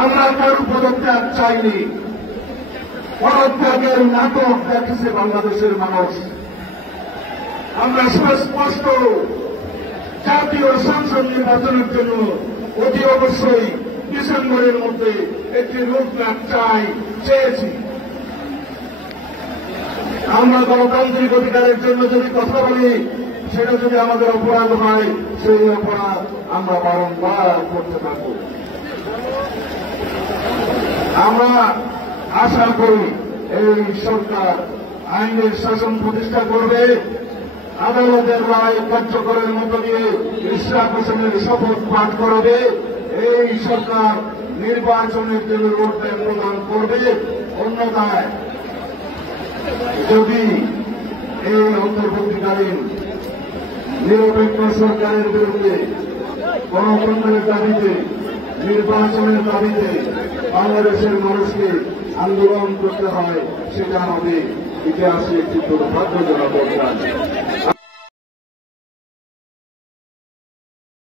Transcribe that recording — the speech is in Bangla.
আমরা কারো পদত্যাগ চাইনি, পদত্যাগের নাটক দেখেছে বাংলাদেশের মানুষ। আমরা সুস্পষ্ট জাতীয় সংসদ নির্বাচনের জন্য অতি অবশ্যই ডিসেম্বরের মধ্যে একটি রোডম্যাপ চেয়েছি। আমরা গণতান্ত্রিক অধিকারের জন্য যদি কথা বলি, সেটা যদি আমাদের অপরাধ হয়, সেই অপরাধ আমরা বারংবার করতে থাকব। আমরা আশা করি এই সরকার আইনের শাসন প্রতিষ্ঠা করবে, আদালতের রায় কার্যকরের মধ্য দিয়ে ইশরাক হোসেনের শপথ পাঠ করাবে, এই সরকার নির্বাচনের জন্য রোডম্যাপ প্রদান করবে। অন্যথায় যদি এই অন্তর্বর্তীকালীন নিরপেক্ষ সরকারের বিরুদ্ধে গণতন্ত্রের দাবিতে, নির্বাচনের দাবিতে বাংলাদেশের মানুষকে আন্দোলন করতে হয়, সেটা হবে ইতিহাসে একটি দুর্ভাগ্যজনক অবদান।